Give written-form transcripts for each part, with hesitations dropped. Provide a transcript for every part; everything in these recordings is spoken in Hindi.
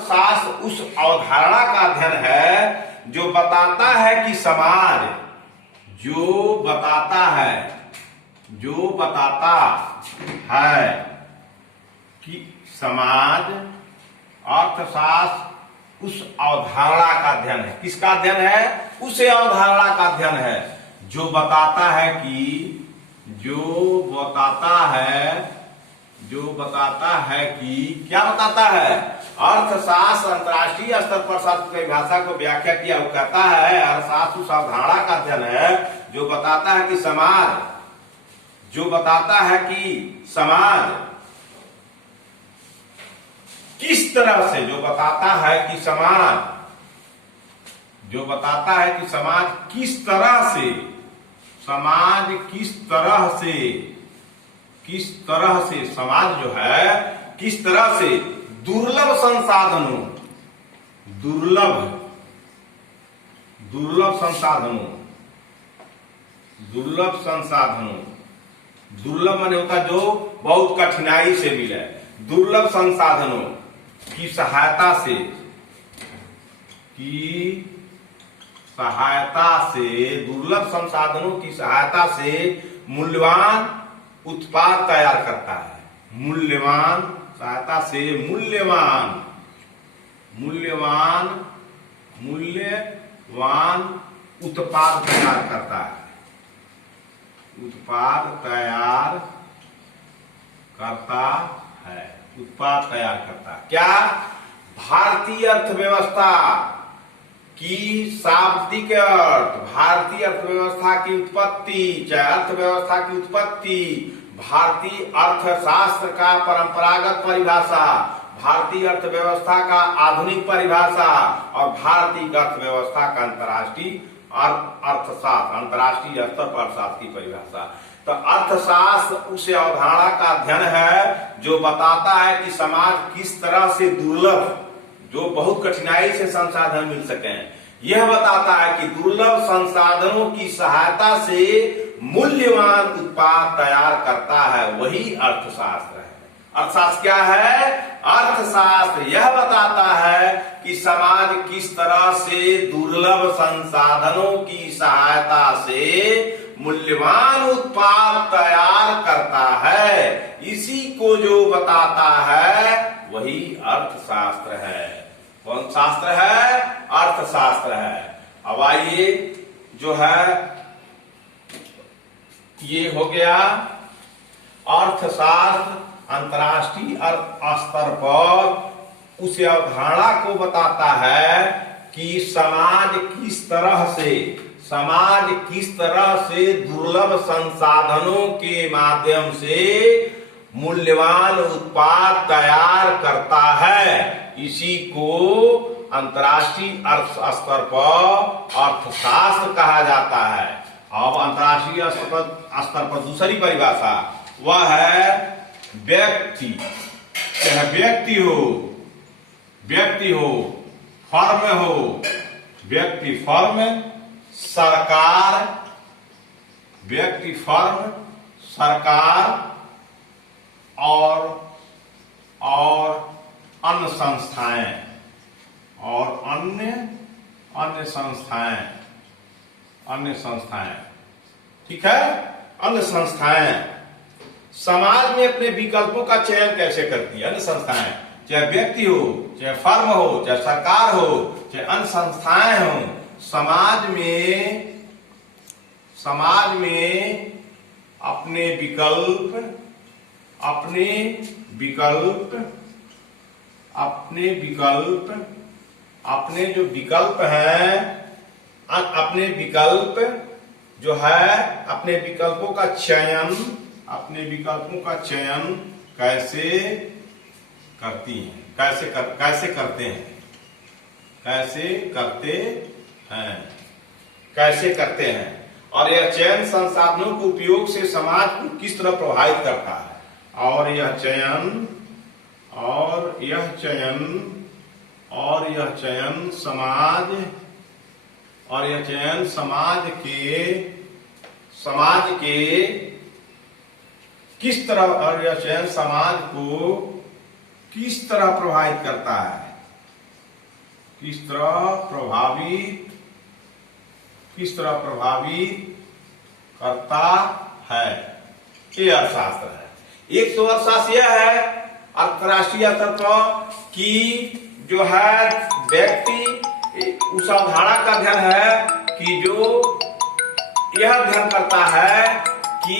शास्त्र उस अवधारणा का अध्ययन है जो बताता है कि समाज जो बताता है कि समाज अर्थशास्त्र उस अवधारणा का अध्ययन है। किसका अध्ययन है? उस अवधारणा का अध्ययन है जो बताता है कि क्या बताता है? अर्थशास्त्र अंतरराष्ट्रीय स्तर पर शब्द की भाषा को व्याख्या किया। वो कहता है अर्थशास्त्र उस अवधारणा का अध्ययन है जो बताता है कि समाज किस तरह से दुर्लभ संसाधनों दुर्लभ माने होता जो बहुत कठिनाई से मिले, दुर्लभ संसाधनों की सहायता से मूल्यवान उत्पाद तैयार करता है। मूल्यवान उत्पाद तैयार करता है। क्या? भारतीय अर्थव्यवस्था की शाब्दिक अर्थ, भारतीय अर्थव्यवस्था की उत्पत्ति, चाहे अर्थव्यवस्था की उत्पत्ति, भारतीय अर्थशास्त्र का परंपरागत परिभाषा, भारतीय अर्थव्यवस्था का आधुनिक परिभाषा और भारतीय अर्थव्यवस्था का अंतर्राष्ट्रीय स्तर पर अर्थशास्त्र की परिभाषा। तो अर्थशास्त्र उस अवधारणा का अध्ययन है जो बताता है कि समाज किस तरह से दुर्लभ, जो बहुत कठिनाई से संसाधन मिल सके, यह बताता है कि दुर्लभ संसाधनों की सहायता से मूल्यवान उत्पाद तैयार करता है, वही अर्थशास्त्र है। अर्थशास्त्र क्या है? अर्थशास्त्र यह बताता है कि समाज किस तरह से दुर्लभ संसाधनों की सहायता से मूल्यवान उत्पाद तैयार करता है। इसी को जो बताता है वही अर्थशास्त्र है। कौन शास्त्र है? अर्थशास्त्र है। अब आइए, जो है ये हो गया अर्थशास्त्र अंतर्राष्ट्रीय स्तर पर उस अवधारणा को बताता है कि समाज किस तरह से दुर्लभ संसाधनों के माध्यम से मूल्यवान उत्पाद तैयार करता है। इसी को अंतर्राष्ट्रीय स्तर पर अर्थशास्त्र कहा जाता है। अब अंतर्राष्ट्रीय स्तर पर दूसरी परिभाषा वह है व्यक्ति, चाहे व्यक्ति हो, फर्म हो, व्यक्ति, फर्म, सरकार, व्यक्ति, फर्म, सरकार और अन्य संस्थाएं, ठीक है? अन्य संस्थाएं समाज में अपने विकल्पों का चयन कैसे करती है? अन्य संस्थाएं, चाहे व्यक्ति हो, चाहे फर्म हो, चाहे सरकार हो, चाहे अन्य संस्थाएं हो, समाज में अपने जो विकल्प हैं, अपने विकल्पों का चयन कैसे करते हैं और यह चयन संसाधनों के उपयोग से समाज को किस तरह प्रभावित करता है। और यह चयन समाज के किस तरह, और यह चयन समाज को किस तरह प्रभावित करता है, किस तरह प्रभावित करता है, ये अर्थशास्त्र है। एक तो अर्थशास्त्र यह है अंतरराष्ट्रीय स्तर पर कि जो है व्यक्ति उस अवधारणा का अध्ययन है कि जो यह अध्ययन करता है कि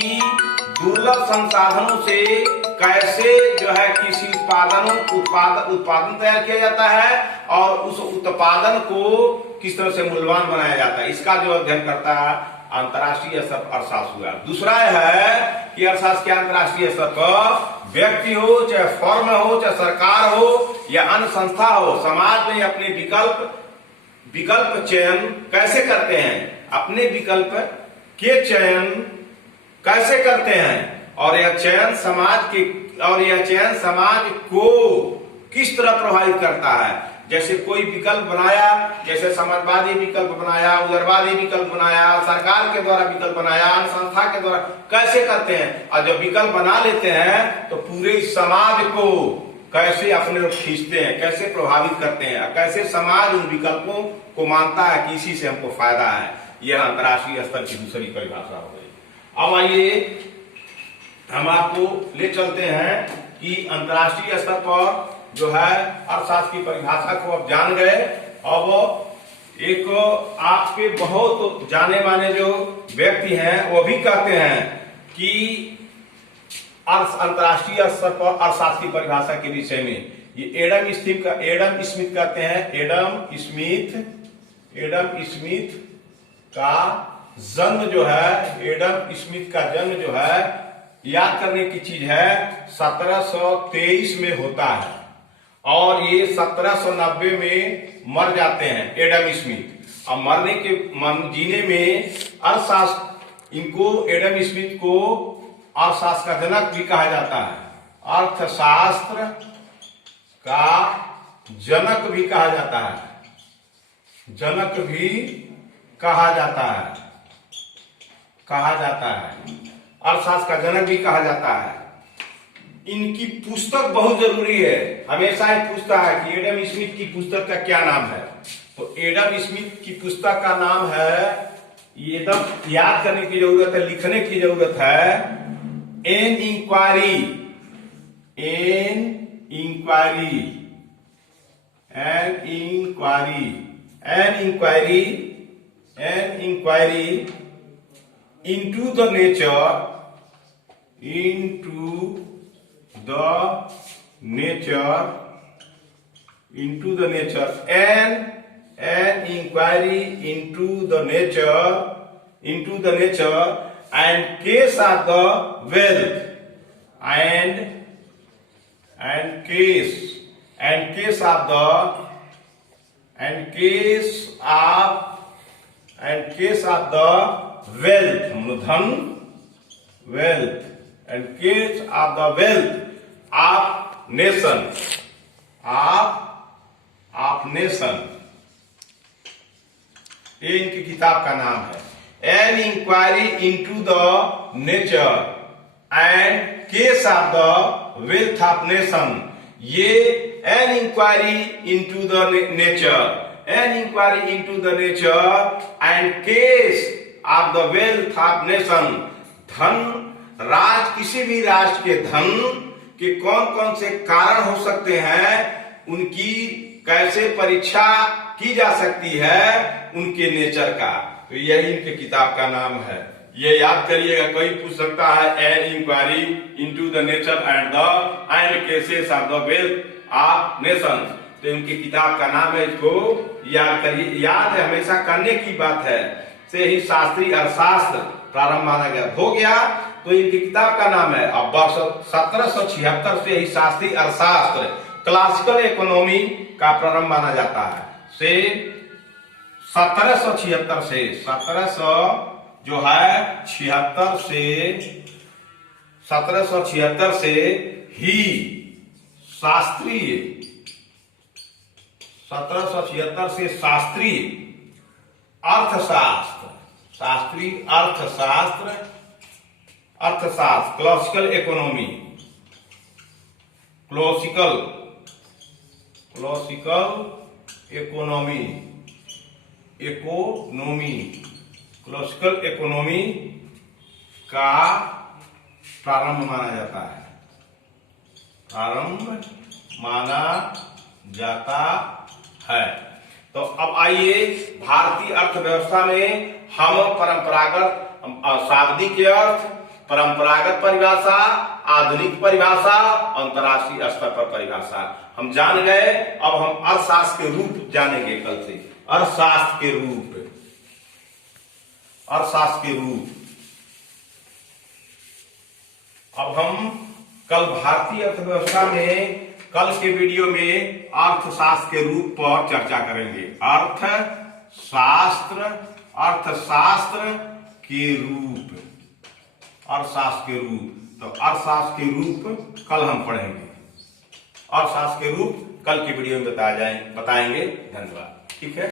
दुर्लभ संसाधनों से कैसे जो है किसी उत्पादन तैयार किया जाता है और उस उत्पादन को किस तरह से मूल्यवान बनाया जाता है, इसका जो अध्ययन करता है अंतर्राष्ट्रीय स्तर पर अर्थशास्त्र हुआ। दूसरा है कि अर्थशास्त्र क्या अंतर्राष्ट्रीय स्तर पर व्यक्ति हो, चाहे फर्म हो, चाहे सरकार हो या अन्य संस्था हो, समाज में अपने विकल्प चयन कैसे करते हैं, अपने विकल्प के चयन कैसे करते हैं और यह चयन समाज को किस तरह प्रभावित करता है। जैसे कोई विकल्प बनाया, जैसे समाजवादी विकल्प बनाया, उदारवादी विकल्प बनाया, सरकार के द्वारा विकल्प बनाया, अन्य संस्था के द्वारा कैसे करते हैं, और जब विकल्प बना लेते हैं तो पूरे समाज को कैसे अपने लोग खींचते हैं, कैसे प्रभावित करते हैं, कैसे समाज उन विकल्पों को मानता है कि इसी से हमको फायदा है। यह अंतर्राष्ट्रीय स्तर की दूसरी परिभाषा हो गई। अब आइए हम आपको ले चलते हैं कि अंतर्राष्ट्रीय स्तर पर जो है अर्थशास्त्र की परिभाषा को अब जान गए। अब एक आपके बहुत जाने माने जो व्यक्ति हैं वो भी कहते हैं कि अंतर्राष्ट्रीय स्तर पर अर्थशास्त्र की परिभाषा के विषय में ये एडम स्मिथ कहते हैं। एडम स्मिथ का जन्म जो है, एडम स्मिथ का जन्म जो है याद करने की चीज है 1723 में होता है और ये 1790 में मर जाते हैं एडम स्मिथ। अब जीने में अर्थशास्त्र, इनको एडम स्मिथ को अर्थशास्त्र का जनक भी कहा जाता है, अर्थशास्त्र का जनक भी कहा जाता है, जनक भी कहा जाता है, अर्थशास्त्र का जनक भी कहा जाता है। इनकी पुस्तक बहुत जरूरी है, हमेशा ही पूछता है कि एडम स्मिथ की पुस्तक का क्या नाम है। तो एडम स्मिथ की पुस्तक का नाम है, ये एकदम याद करने की जरूरत है, लिखने की जरूरत है, an inquiry into the nature an inquiry into the nature and case of the wealth and case of the wealth and case of the wealth of nation ये इनकी किताब का नाम है, an inquiry into the nature and cause of the wealth of nation. ये an inquiry into the nature and cause of the wealth of nation. किसी भी राष्ट्र के धन के कौन कौन से कारण हो सकते हैं, उनकी कैसे परीक्षा की जा सकती है, उनके नेचर का। तो यही इनके किताब का नाम है, ये याद करिएगा। कोई पूछ सकता है an inquiry into the nature and causes of the wealth of nation, तो इनकी किताब का नाम है, इसको याद करिए। याद हमेशा करने की बात है, से ही शास्त्रीय अर्थशास्त्र प्रारंभ माना गया हो गया, तो इनकी किताब का नाम है। अब वर्ष 1776 से ही शास्त्रीय अर्थशास्त्र क्लासिकल इकोनॉमी का प्रारंभ माना जाता है। से 1776 से 1776 से ही शास्त्रीय 1776 से शास्त्रीय अर्थशास्त्र classical economy classical economy, economy, classical economy का प्रारंभ माना जाता है, प्रारंभ माना जाता है। तो अब आइए भारतीय अर्थव्यवस्था में हम परंपरागत शाब्दिक अर्थ, परंपरागत परिभाषा, आधुनिक परिभाषा, अंतरराष्ट्रीय स्तर पर परिभाषा हम जान गए। अब हम अर्थशास्त्र के रूप जानेंगे कल से। अर्थशास्त्र के रूप, अर्थशास्त्र के रूप। अब हम कल भारतीय अर्थव्यवस्था में, कल के वीडियो में अर्थशास्त्र के रूप पर चर्चा करेंगे। अर्थशास्त्र, अर्थशास्त्र के रूप, अर्थशास्त्र के रूप। तो अर्थशास्त्र के रूप कल हम पढ़ेंगे। अर्थशास्त्र के रूप कल की वीडियो में बताएंगे। धन्यवाद। ठीक है।